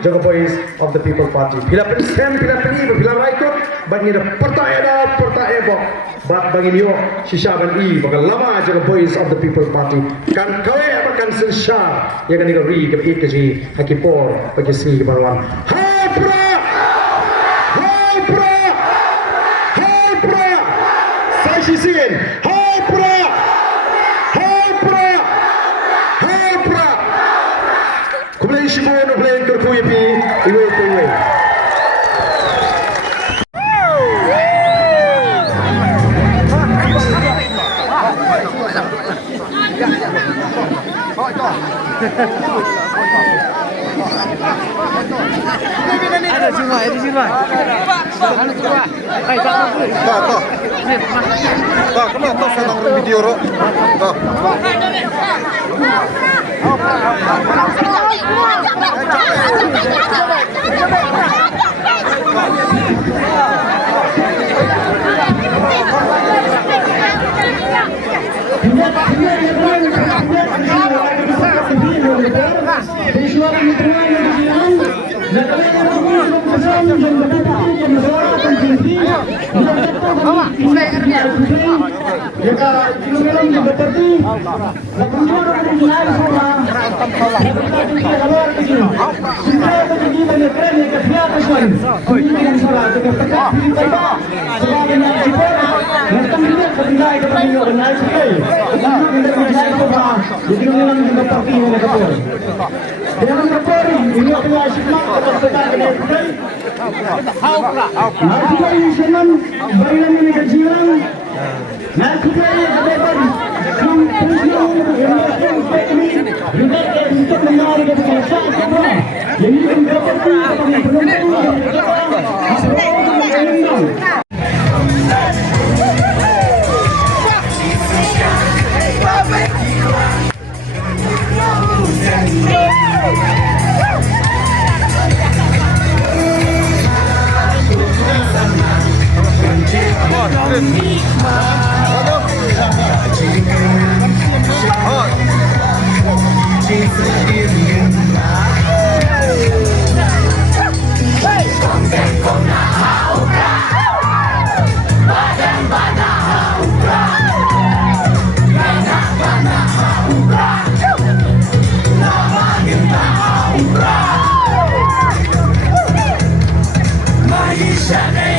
jaga voice of the people party. Bila presiden, bila peni, bila rakyat, bagi ada pertanyaan bok. Bat bagi niyo, sisa bagi bagal lama jaga voice of the people party. Kan kau apa kan sensar, ya kan ni kau ri ke ikaji hakipor bagi si kebaruan. Hai pra, hai pra, hai pra. Saya sisin, hai pra, hai pra, hai pra. Kumulai sibo no play kerkuyi pi, iwe. Ada cuma. Tak, kenapa sedang video ro? Tak. Maisha